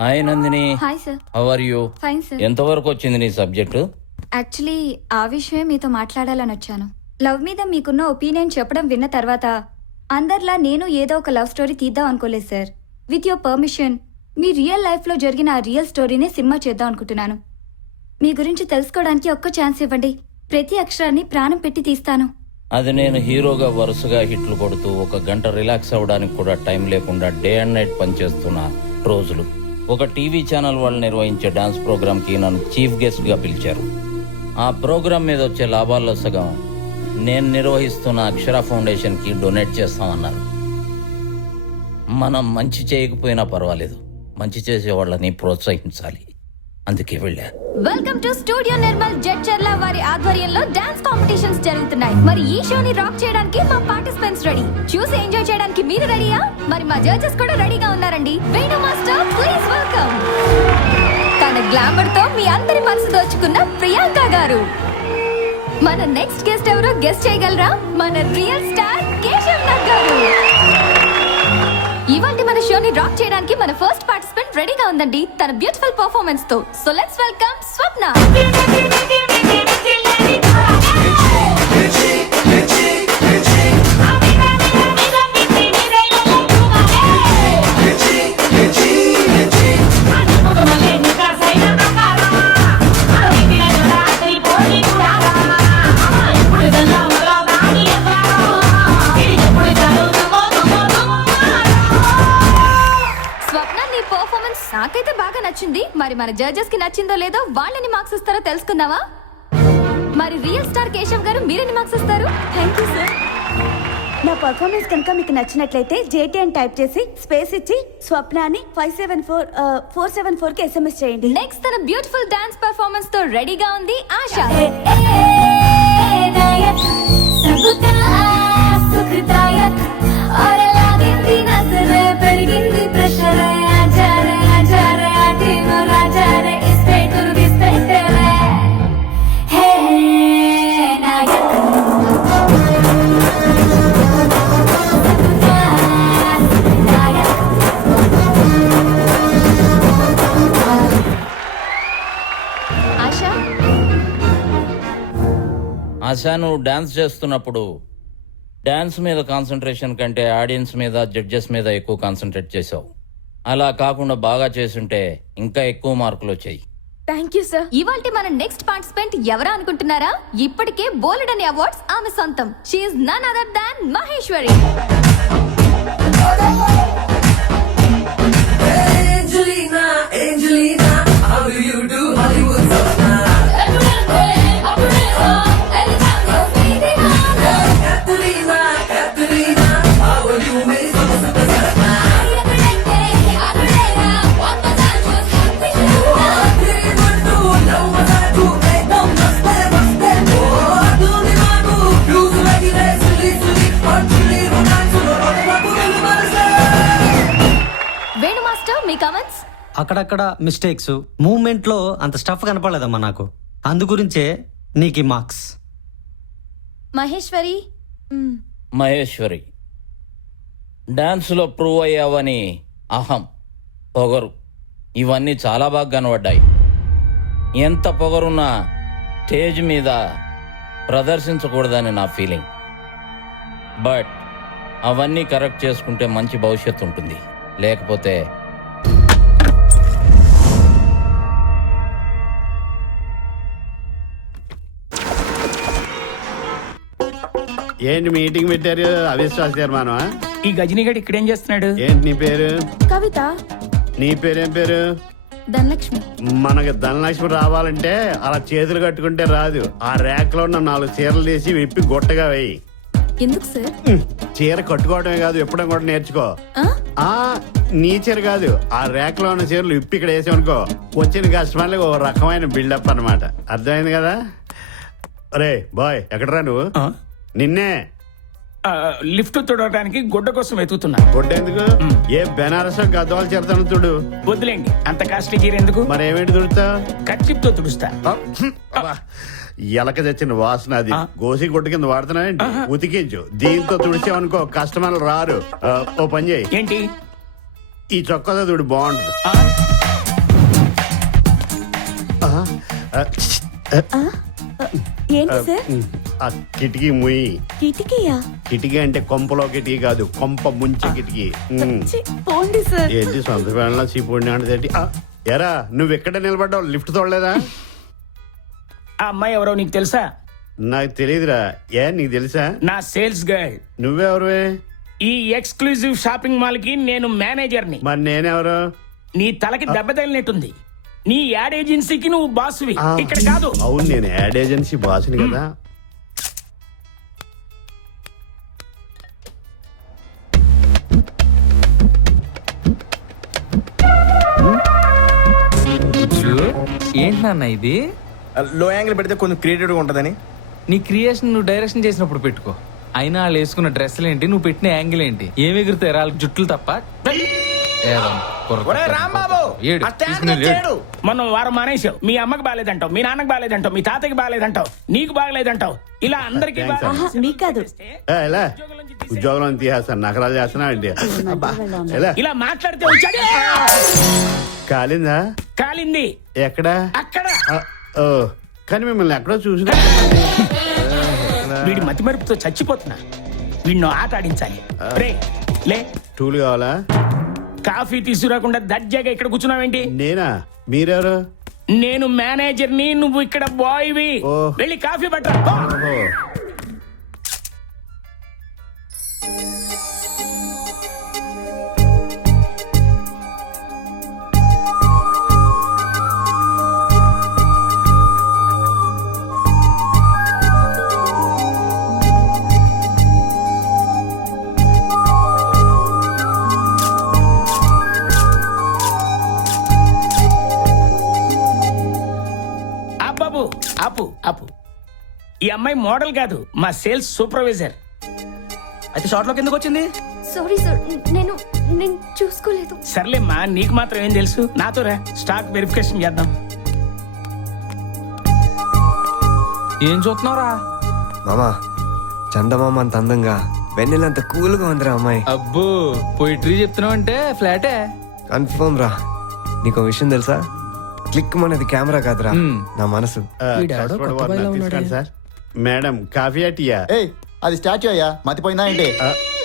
Hi Nandini. Hi sir. How are you? Fine sir. ఎంతవరకు వచ్చింది నీ సబ్జెక్టు? యాక్చువల్లీ ఆ విషయమే మీతో మాట్లాడాలని వచ్చాను. లవ్ మీద మీకున్న ఒపీనియన్ చెప్పడం విన్న తర్వాత అందరిలా నేను ఏదో ఒక లవ్ స్టోరీ తీద్దాం అనుకోలేదు sir. With your permission me real లైఫ్లో జరిగిన ఆ రియల్ స్టోరీనే సినిమా చేద్దాం అనుకుంటున్నాను. మీ గురించి తెలుసుకోవడానికి ఒక్క ఛాన్స్ ఇవ్వండి. ప్రతి అక్షరాన్ని ప్రాణం పెట్టి తీస్తాను. అది నేను హీరోగా వరుసగా హిట్లు కొడుతూ 1 గంట రిలాక్స్ అవ్వడానికి కూడా టైం లేకుండా డే అండ్ నైట్ పనిచేస్తున్న రోజులు. ఒక టీవీ ఛానల్ వాళ్ళు నిర్వహించే డాన్స్ ప్రోగ్రామ్కి నన్ను చీఫ్ గెస్ట్గా పిలిచారు. ఆ ప్రోగ్రామ్ మీద వచ్చే లాభాల్లో సగం నేను నిర్వహిస్తున్న అక్షర ఫౌండేషన్కి డొనేట్ చేస్తామన్నారు. మనం మంచి చేయకపోయినా పర్వాలేదు, మంచి చేసే వాళ్ళని ప్రోత్సహించాలి. అందుకే వెళ్ళా. Welcome to studio Nirmal Jadcherla వారి ఆధ్వర్యంలో డాన్స్ కాంపిటీషన్స్ జరుగుతున్నాయి. మరి ఈ షోని రాక్ చేయడానికి మా పార్టిసిపెంట్స్ రెడీ. చూసి ఎంజాయ్ చేయడానికి మీరు రెడీయా? మరి మా జడ్జెస్ కూడా రెడీగా ఉన్నారండి. Venu master please welcome. తన గ్లామర్ తో మీ అందరి మనసు దోచుకున్న ప్రియాంక గారు. మన నెక్స్ట్ గెస్ట్ ఎవరో గెస్ట్ చేయగలరా? మన రియల్ స్టార్ కేశవ్ నాగ్ గారు. ఇవాల్టి మన షోని రాక్ చేయడానికి మన ఫస్ట్ పార్టిసిపెంట్ రెడీగా ఉందండి తన బ్యూటిఫుల్ పర్ఫార్మెన్స్ తో. సో లెట్స్ వెల్కమ్ స్వప్న. నాకైతే బాగా నచ్చింది. మరి మన జడ్జెస్ కి నచ్చిందో లేదో వాళ్ళని మార్క్స్ ఇస్తారో తెలుసుకుందామా? మరి రియల్ స్టార్ కేశవ్ గారు మీరెన్ని మార్క్స్ ఇస్తారు? Thank you sir. నా పర్ఫార్మెన్స్ కనుక మీకు నచ్చినట్లయితే జేటీ అని టైప్ చేసి స్పేస్ ఇచ్చి స్వప్న అని 574474 కి SMS చేయండి. నెక్స్ట్ తన బ్యూటిఫుల్ డాన్స్ పర్ఫార్మెన్స్ తో రెడీగా ఉంది ఆశ. ఆశా, నువ్వు డాన్స్ చేస్తున్నప్పుడు డాన్స్ మీద కాన్సన్ట్రేషన్ కంటే ఆడియన్స్ మీద, జడ్జెస్ మీద ఎక్కువ కాన్సన్ట్రేట్ చేసావు. అలా కాకుండా బాగా చేసుంటే ఇంకా ఎక్కువ మార్కులు వచ్చాయి. Thank you sir. ఇవాల్టి మన నెక్స్ట్ పార్టిసిపెంట్ ఎవరా అనుకుంటున్నారా? ఇప్పటికే బోలెడని అవార్డ్స్ ఆమె సొంతం. She is none other than Maheshwari. అక్కడక్కడ మిస్టేక్స్, మూవ్మెంట్ లో అంత స్టఫ్ కనపడలేదమ్మా నాకు. అందు గురించే నీకు మార్క్స్. మహేశ్వరి, డాన్స్లో ప్రూవ్ అయ్యావని అహం, పొగరు ఇవన్నీ చాలా బాగా కనబడ్డాయి. ఎంత పొగరున్నా స్టేజ్ మీద ప్రదర్శించకూడదని నా ఫీలింగ్. బట్ అవన్నీ కరెక్ట్ చేసుకుంటే మంచి భవిష్యత్తు ఉంటుంది. లేకపోతే ఏంటి మీటింగ్ పెట్టారు? అవిశ్వాస తీర్మానమా? ఈ గజనీగడ్ ఇక్కడ ఏం చేస్తున్నాడు? ఏంటి నీ పేరు? కవిత. నీ పేరేం పేరు? ధనలక్ష్మి. మనకి ధనలక్ష్మి రావాలంటే అలా చేతులు కట్టుకుంటే రాదు. ఆ ర్యాక్ లో ఉన్న 4 చీరలు తీసి విప్పి గుట్టగా వేయి. ఎందుకు సార్? చీర కట్టుకోవడమే కాదు, ఎప్పుడో కూడా నేర్చుకో. నీ చీర కాదు, ఆ ర్యాక్ లో ఉన్న చీరలు విప్పి ఇక్కడ వేసామనుకో, వచ్చిన కస్టమర్లకు ఒక రకమైన బిల్డప్ అన్నమాట. అర్థమైంది కదా? అరే బాయ్, ఎక్కడరా నువ్వు? నిన్నే లిఫ్ట్ తుడవడానికి గుడ్డ కోసం వెతుకుతున్నా. గుడ్డ ఎందుకు? ఏ బెనారస్ గద్వాలు చేరతాను తుడు. వద్దులేండి, అంత కాస్ట్లీ చీర ఎందుకు? మరి ఏమేంటి తుడుతా? కర్చీప్తో తుడుస్తా. ఎలక తెచ్చిన వాసన అది. గోసి గుడ్డ కింద వాడుతున్నాయండి. ఉతికించు, దీంతో తుడిచావనుకో కస్టమర్లు రారు. ఓ పని చేయి, ఏంటి? ఈ చొక్కాతో తుడు, బాగుంటుంది. ఏంటి సార్ ఆ కిటికీ ముయ్యి. కిటికీయా? కిటికీ అంటే కొంపలో కిటికీ కాదు, కొంప ముంచే కిటికీ. ఛీ, పోండి సార్. ఏంటి సొంత వేళ చీపుడిని అంటే ఎరా నువ్వు ఎక్కడ నిలబడ్డావు? లిఫ్ట్ తోడలేదా? ఆ అమ్మాయి ఎవరో నీకు తెలుసా? నాకు తెలియదురా. నీకు తెలుసా? నా సేల్స్ గర్ల్. నువ్వెవరువే? ఈ ఎక్స్క్లూజివ్ షాపింగ్ మాల్ కి నేను మేనేజర్ని. మరి నేనెవరు? నీ తలకి దెబ్బ తగిలినట్టుంది. నీ యాడ్ ఏజెన్సీకి నువ్వు బాసువి, ఇక్కడ కాదు. అవును, నేను యాడ్ ఏజెన్సీ బాసుని కదా. ఏంటి నాన్న ఇది? లో యాంగిల్ పెడితే కొంచెం క్రియేటివ్గా ఉంటుందని. నీ క్రియేషన్ నువ్వు డైరెక్షన్ చేసినప్పుడు పెట్టుకో. అయినా వాళ్ళు వేసుకున్న డ్రెస్సులు ఏంటి, నువ్వు పెట్టిన యాంగిల్ ఏంటి, ఏమి ఎగురుతాయి వాళ్ళకి జుట్లు తప్ప. మనం వారం మానేసావు. మీ అమ్మకి బాగాలేదంటావు, మీ నాన్నకి బాగాలేదంటావు, మీ తాతకి బాగాలేదంటావు, నీకు బాగాలేదంటావు. ఇలా అందరికి ఆహా, మీకు కాదు. ఎలా ఉద్యోగంలో తీసేస్తాను, నకరాలు చేస్తున్నా అండి. ఇలా మాట్లాడితే వచ్చాడు. కాలిందా? కాలింది. ఎక్కడా? అక్కడ. ఓ, కానీ మిమ్మల్ని ఎక్కడో చూసినా. వీడి మతి మరుపుతో చచ్చిపోతున్నా. వీడిని ఆట ఆడించాలి. రే లే. టూల్ కావాలా? కాఫీ తీసుకురాకుండా దర్జాగా ఇక్కడ కూర్చున్నావేంటి? నేనా? మీరెవరు? నేను మేనేజర్ని, నువ్వు ఇక్కడ బాయ్వి. ఓ. వెళ్ళి కాఫీ పట్టరా. పో. ఓహో. బాబు ఆపు ఆపు. ఈ అమ్మాయి మోడల్ కాదు, మా సేల్స్ సూపర్వైజర్. అయితే షార్ట్ లోకి ఎందుకు వచ్చింది? సారీ సార్, నేను చూసుకోలేదు. సర్లేమ్మా, నీకు మాత్రం ఏం తెలుసు. నాతో రా, స్టాక్ వెరిఫికేషన్ చేద్దాం. ఏం చూస్తున్నావురా? మామా, చందమామ అంత అందంగా, వెన్నెలంత కూల్గా ఉందిరా అమ్మాయి. అబ్బో, పోయిటరీ చెప్తున్నావు అంటే ఫ్లాటే. కన్ఫర్మ్ రా. నీకు విషయం తెలుసా? క్లిక్ మనది కెమెరా కాదురా, నా మనసు. తీసుకోండి సార్. మేడం, కాఫీ టీయా? ఏయ్, అది స్టాచ్యూ అయ్యా, మతిపోయిందా ఏంటి?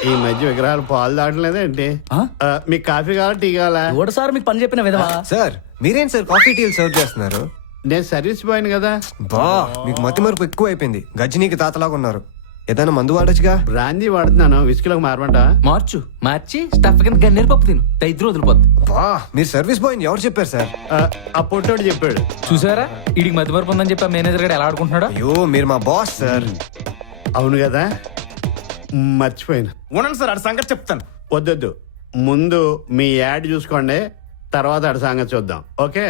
ఈ మధ్య విగ్రహాలు పాలు దాటలేదా ఏంటి? మీకు కాఫీ కావాలా, టీ కావాలా? సార్ మీకు పని చెప్పిన విధవా. సార్ మీరేం సార్ కాఫీ టీలు సర్వ్ చేస్తున్నారు? నేను సర్వీస్ బాయ్ కదా. బా, మీకు మతి మరుపు ఎక్కువ అయిపోయింది. గజనీకి తాతలాగా ఉన్నారు. ఏదైనా మందు వాడొచ్చుగా. బ్రాందీ వాడుతున్నాను, విస్కీలోకి మారమంటా? మార్చి స్టఫ్ కింద గన్నేరు పప్పు తిను, 5 రోజులు పోద్ది. బా, మీరు సర్వీస్ బాయ్ ఎవరు చెప్పారు సార్? ఆ పొట్టోడు చెప్పాడు. చూసారా, వీడికి మధ్య మరపు ఉందని చెప్పి మేనేజర్ గడు ఎలా ఆడుకుంటున్నాడు. అయ్యో, మీరు మా బాస్ సార్. అవును కదా, మర్చిపోయాను. ఉండండి సార్, అది సంగతి చెప్తాను. వద్దొద్దు, ముందు మీ యాడ్ చూసుకోండి, తర్వాత అడి సంగతి చూద్దాం. ఓకే?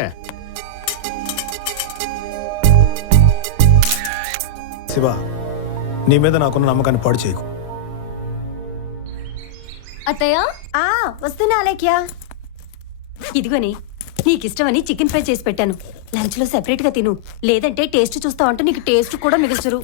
శివ, నీ మీద నాకున్న నమ్మకాన్ని పాడు చేయకు. అత్తయ్య, వస్తున్నా అలేఖ్యా. ఇదిగోని, నీకిష్టమని చికెన్ ఫ్రై చేసి పెట్టాను. లంచ్ లో సెపరేట్ గా తిను, లేదంటే టేస్ట్ చూస్తావంటే నీకు టేస్ట్ కూడా మిగిల్చరు.